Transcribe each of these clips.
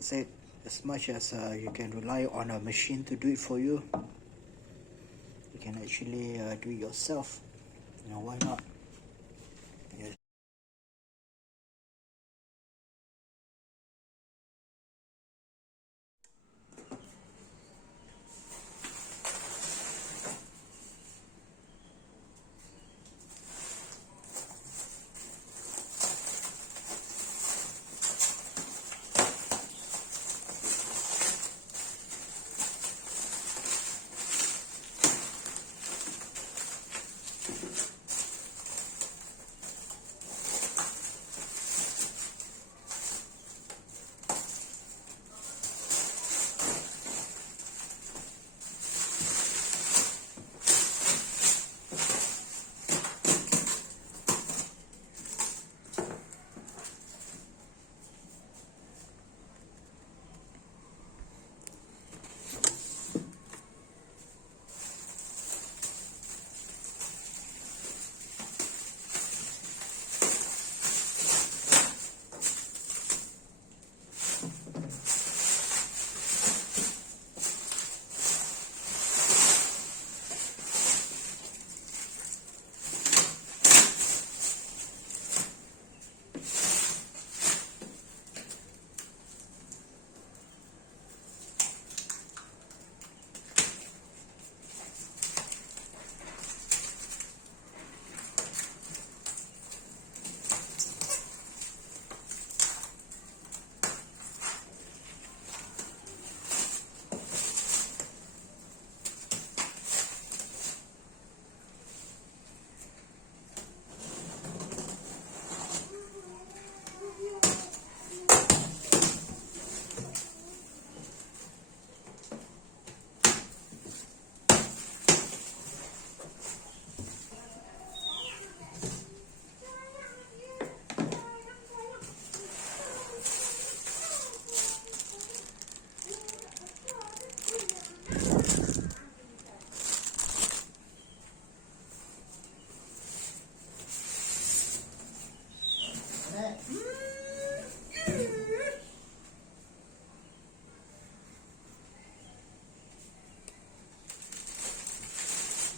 said, as much as you can rely on a machine to do it for you, you can actually do it yourself. Why not? Yes.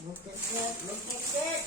Look at that, look at that.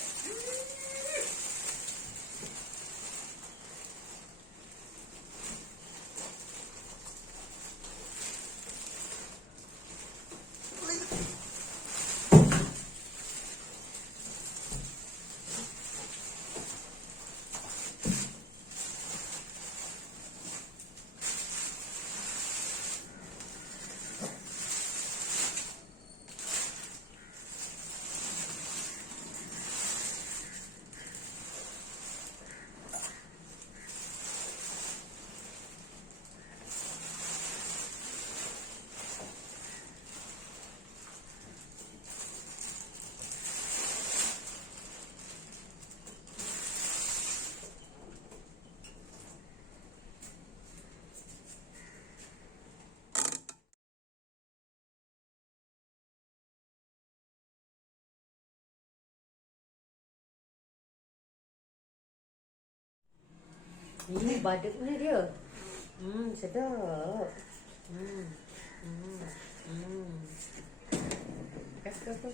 Ini badutnya dia. Sedap. Kasih.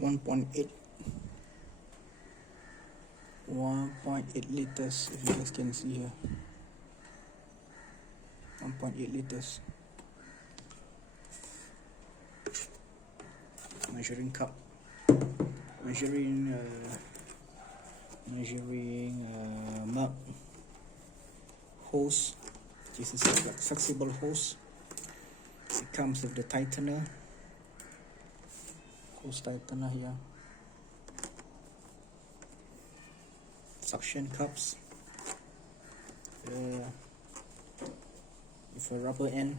1.8 liters, if you guys can see here. 1.8 liters. Measuring cup, measuring mug, hose. This is a flexible hose. It comes with the tightener, hose tightener here. Suction cups with a rubber end.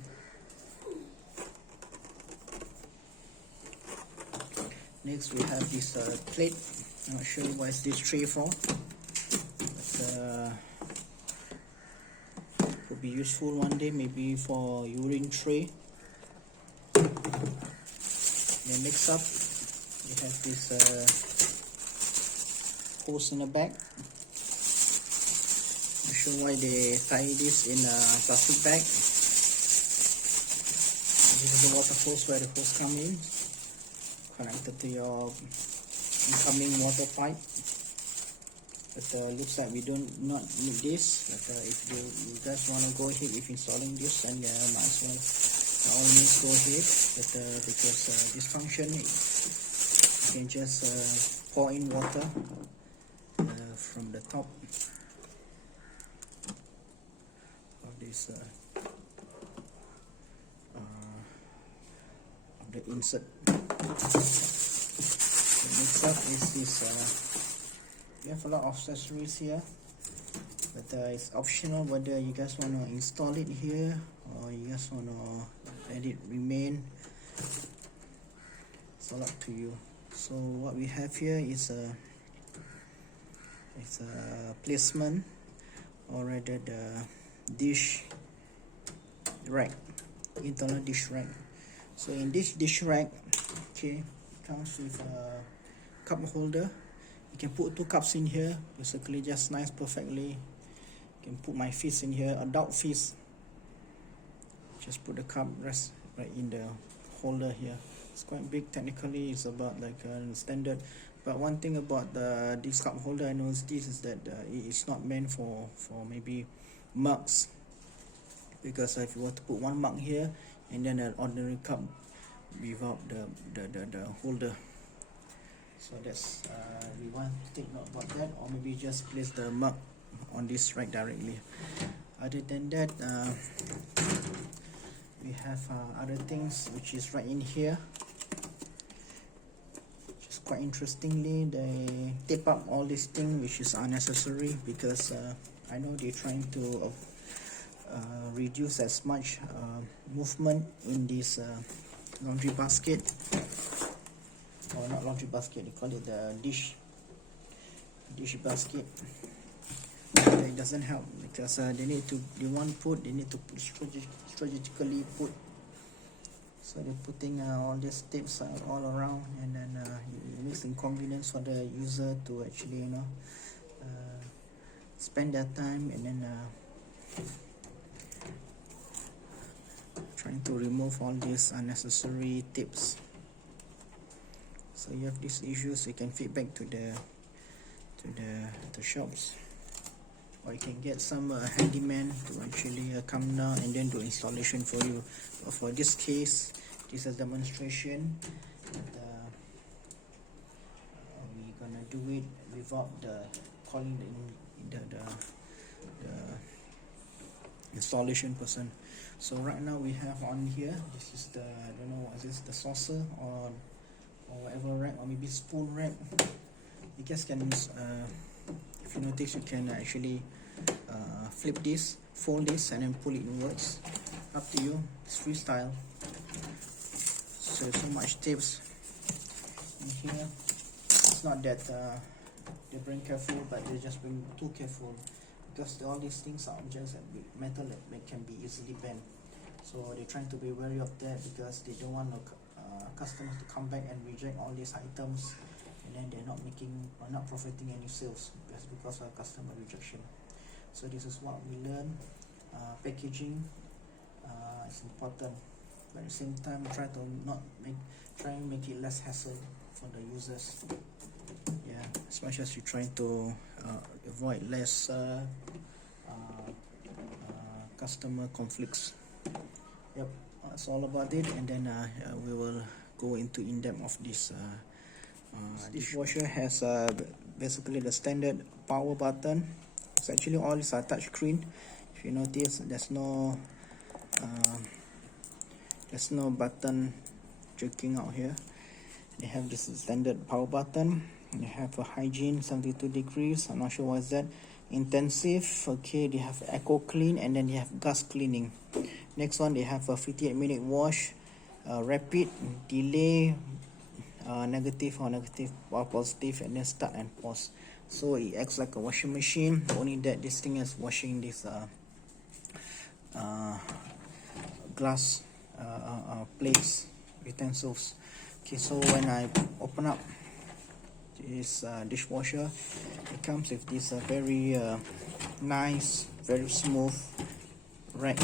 Next we have this plate. I'm not sure what is this tray for, but could be useful one day, maybe for urine tray. Then next up we have this hose in the back. Not sure why they tie this in a plastic bag. This is the water hose where the hose comes in, connected to your incoming water pipe. But looks like we not need this. But if you guys want to go ahead with installing this, then might as well by all means go ahead. But because this function, you can just pour in water from the top of this of the insert. Next up is this. We have a lot of accessories here, but it's optional whether you guys want to install it here or you guys want to let it remain. It's all up to you. So what we have here is a placement, or rather the dish rack, internal dish rack. So in this dish rack, okay, it comes with a cup holder. You can put 2 cups in here, basically just nice, perfectly. You can put my fist in here, adult fist. Just put the cup rest right in the holder here. It's quite big, technically it's about like standard. But one thing about this cup holder I noticed this is that it is not meant for maybe mugs, because if you were to put one mug here and then an ordinary cup without the holder. So that's we want to take note about that, or maybe just place the mug on this rack directly. Other than that, we have other things which is right in here. Just quite interestingly, they tape up all these things, which is unnecessary, because I know they're trying to reduce as much movement in this laundry basket. Or not laundry basket, they call it the dish basket. But it doesn't help, because they need to put strategically put. So they're putting all these tapes all around, and then it makes inconvenience for the user to actually spend their time and then trying to remove all these unnecessary tapes. So you have these issues, you can feedback to the shops, or you can get some handyman to actually come down and then do installation for you. But for this case, this is a demonstration, and we're gonna do it without calling the installation person. So right now we have on here, this is the, I don't know what is this, the saucer or whatever rack, or maybe spoon rack. You guys can if you notice, you can actually flip this, fold this, and then pull it inwards. Up to you, it's freestyle. So much tapes in here. It's not that they're being careful, but they're just being too careful, because all these things are objects that metal that can be easily bent. So they're trying to be wary of that, because they don't want customers to come back and reject all these items, and then they're not profiting any sales just because of customer rejection. So this is what we learn. Packaging is important, but at the same time try and make it less hassle. for the users. Yeah, as much as you're trying to avoid less customer conflicts. Yep, that's all about it. And then we will go into in-depth of this. Dishwasher has basically the standard power button. It's actually all is a touch screen. If you notice, there's no button jerking out here. They have this standard power button. They have a hygiene 72 degrees. I'm not sure what is that. Intensive. Okay, they have echo clean, and then they have gas cleaning. Next one, they have a 58-minute wash, rapid, delay, negative or positive, and then start and pause. So it acts like a washing machine, only that this thing is washing this glass plates, utensils. Okay, so when I open up this dishwasher, it comes with this very nice, very smooth rack.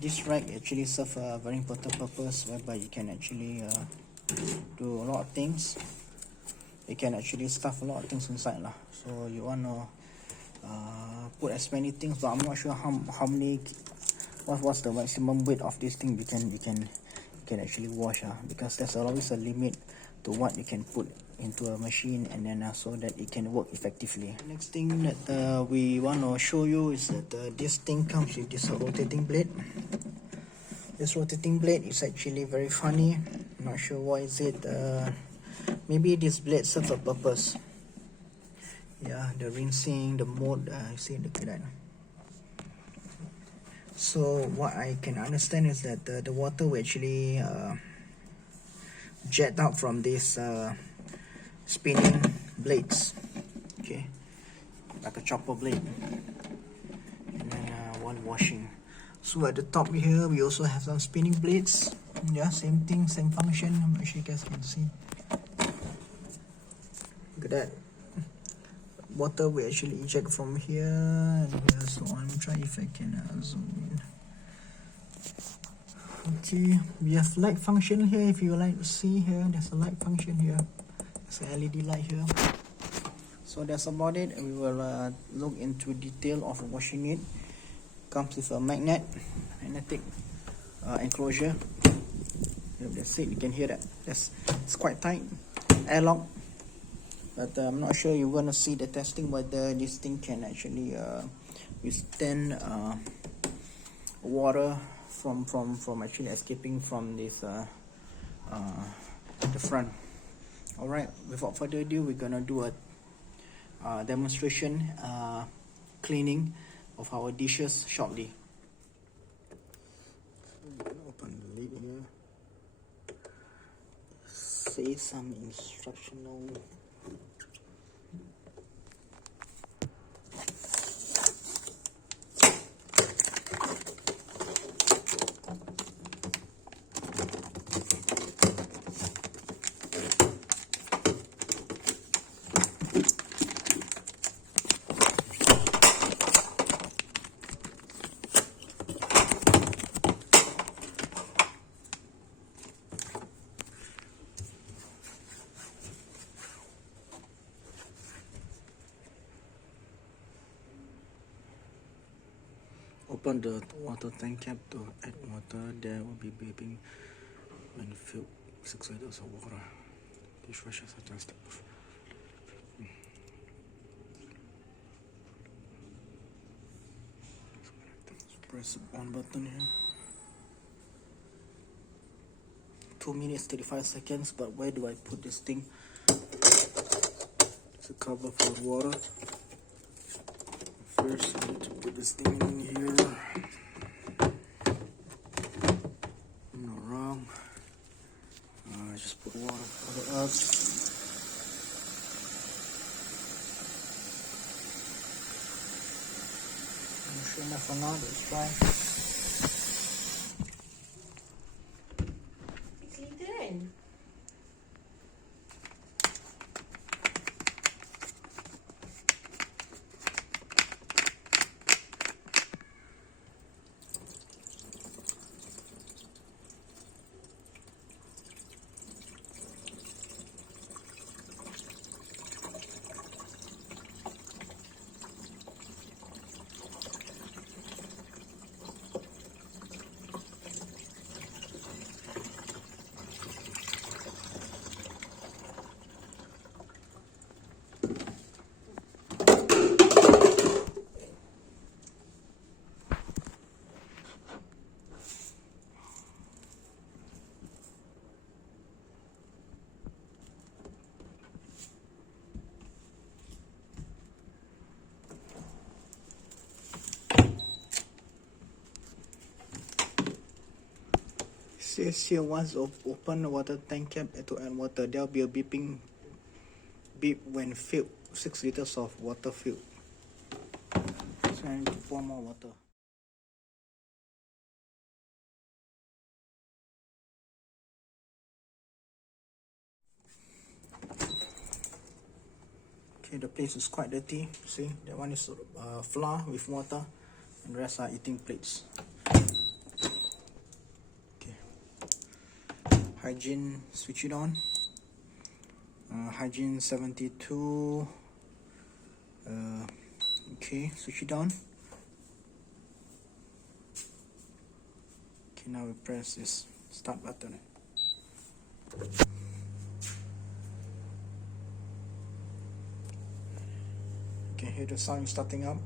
This rack actually serves a very important purpose, whereby you can actually do a lot of things. You can actually stuff a lot of things inside lah. So you want to put as many things, but I'm not sure how many, what's the maximum weight of this thing you can actually wash, because there's always a limit to what you can put into a machine, and then so that it can work effectively. Next thing that we want to show you is that this thing comes with this rotating blade. This rotating blade is actually very funny. I'm not sure why is it. Maybe this blade serves a purpose. Yeah, the rinsing, the mode. You see, look at that. So what I can understand is that the water will actually jet out from these spinning blades. Okay, like a chopper blade. And then while washing. So at the top here, we also have some spinning blades. Yeah, same thing, same function. I'm not sure you guys can see. Look at that. Water will actually eject from here and here, so on. Try if I can zoom in. Okay, we have light function here. If you would like to see here, there's a light function here. There's an LED light here. So that's about it. We will look into detail of washing it. Comes with a magnetic enclosure. Yep, that's it. You can hear that. It's quite tight, airlock. But I'm not sure you're gonna see the testing whether this thing can actually withstand water from actually escaping from this the front. All right. Without further ado, we're gonna do a demonstration cleaning of our dishes shortly. Open the lid here. Say some instructional. Open the water tank cap to add water. There will be beeping when filled 6 liters of water. Dishwasher suggest that. Press on button here. 2 minutes 35 seconds. But where do I put this thing? It's a cover for water. First, I need to put this thing in here. I'm not wrong. I just put water for the earth. I'm sure enough for now. Let's try. 6 liter kan? says here, once open the water tank cap to add water, there will be a beeping beep when filled. 6 liters of water filled. So I need to pour more water. Okay, the place is quite dirty. See, that one is flour with water, and the rest are eating plates. Okay, hygiene, switch it on. Hygiene 72. Okay, switch it on. Okay, now we press this start button. You can hear the sound starting up.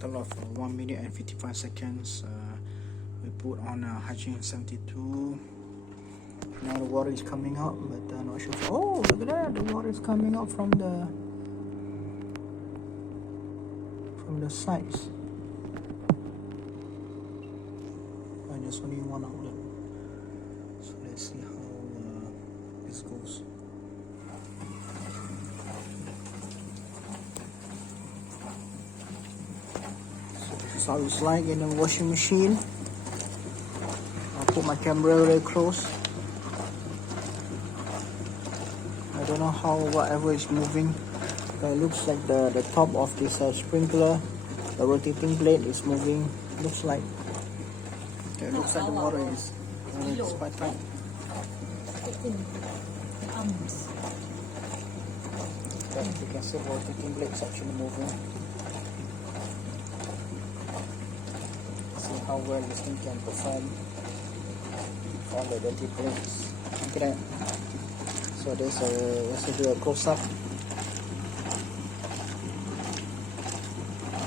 Total of 1 minute and 55 seconds. We put on hygiene 72. Now the water is coming out, but I'm not sure. Oh, look at that! The water is coming out from the sides. And there's only one outlet. So let's see how this goes. So this is how it's like in the washing machine. I'll put my camera very close. I don't know how whatever is moving, but it looks like the top of this sprinkler, the rotating blade is moving. Looks like the water is it's quite tight. But you can see the rotating blade is actually moving. See how well this thing can perform on the dirty plates. Look at that. So let's do a close up.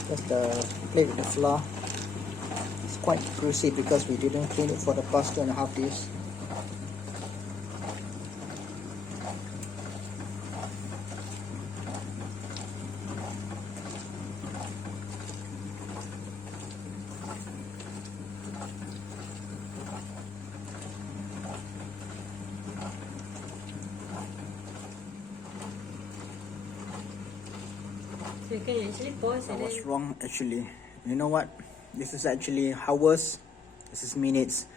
That's the plate with the flour. It's quite greasy because we didn't clean it for the past 2.5 days. So you can actually pause. I was wrong actually. You know what? This is actually hours. This is minutes.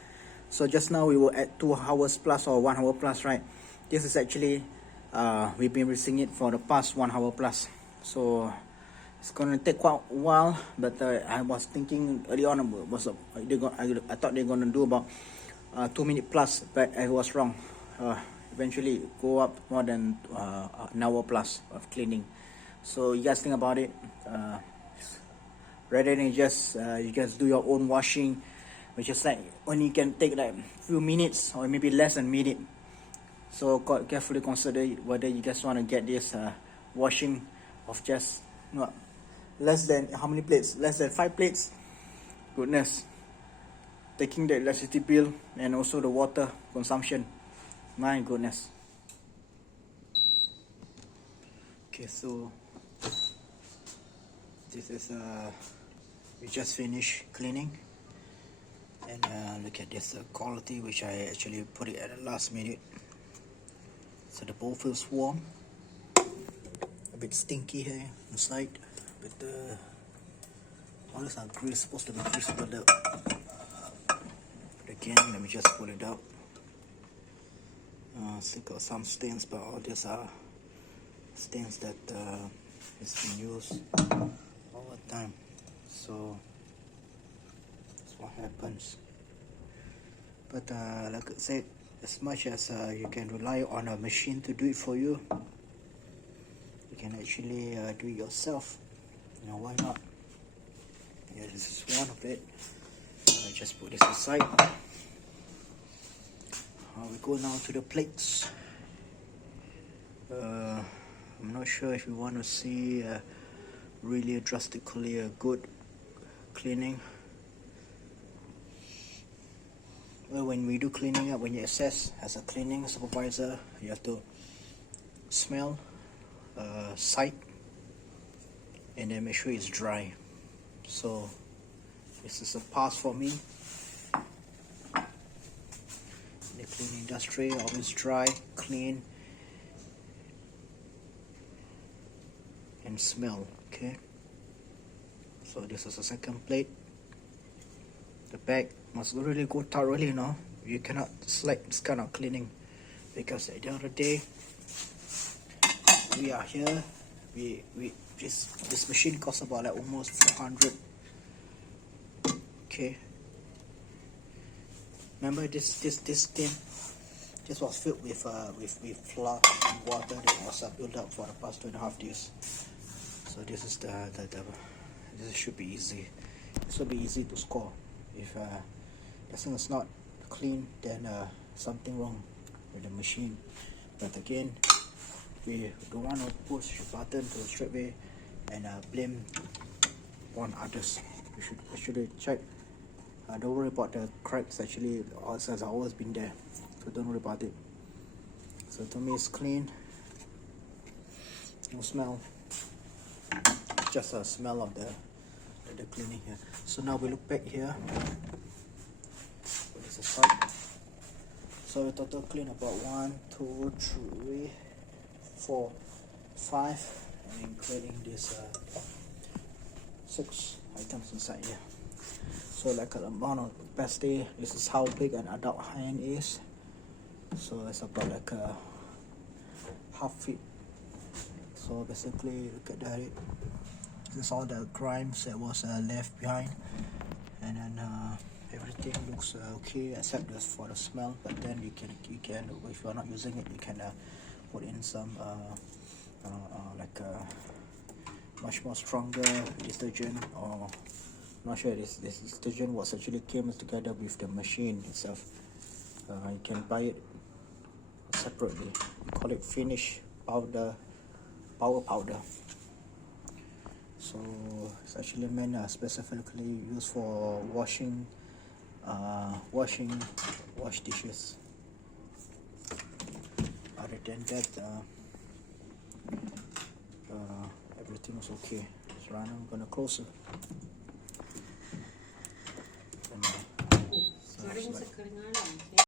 So just now we were at 2 hours plus or 1 hour plus, right? This is actually we've been rinsing it for the past 1 hour plus. So it's gonna take quite a while. But I was thinking early on I thought they're gonna do about 2 minutes plus, but I was wrong. Eventually go up more than an hour plus of cleaning. So you guys think about it. Rather than just you guys do your own washing, which is like only can take like few minutes or maybe less than a minute. So carefully consider whether you guys want to get this washing of just less than how many plates? Less than 5 plates. Goodness, taking the electricity bill and also the water consumption. My goodness. Okay, so this is we just finished cleaning, and look at this quality, which I actually put it at the last minute. So the bowl feels warm, a bit stinky here inside, but all these are grease, supposed to be grease buildup. But again, let me just pull it out. Still got some stains, but all these are stains that has been used over time. So that's what happens. But like I said, as much as you can rely on a machine to do it for you, you can actually do it yourself. Why not? Yeah, this is one of it. I just put this aside. We go now to the plates. I'm not sure if you want to see really drastically a good cleaning. when we do cleaning up, when you assess as a cleaning supervisor, you have to smell site and then make sure it's dry. So this is a pass for me. The cleaning industry, always dry, clean, and smell. Okay, so this is the second plate. The bag must really go thoroughly now. You cannot slack this kind of cleaning, because at the end of the day, we are here. This machine costs about like almost 400. Okay. Remember this thing. This was filled with flour and water that was built up for the past 2.5 days. So this is this should be easy. This will be easy to score. If the thing is not clean, then something wrong with the machine. But again, we don't want to push the button to straight away and blame on others. You should actually check. Don't worry about the cracks. Actually, has always been there, so don't worry about it. So to me, it's clean. No smell. Just a smell of the cleaning here. So now we look back here. What is the side? So we total clean about 1, 2, 3, 4, 5, and including this 6 items inside here. So like an amount of capacity, this is how big an adult hand is. So it's about like a half feet. So basically, look at that. This is all the grimes that was left behind, and then everything looks okay except for the smell. But then you can if you are not using it, you can put in some like much more stronger detergent, or not sure this detergent was actually came together with the machine itself. You can buy it separately. We call it finish powder, power powder. So it's actually meant specifically used for wash dishes. Other than that, everything was okay. So right now I'm gonna close it. And,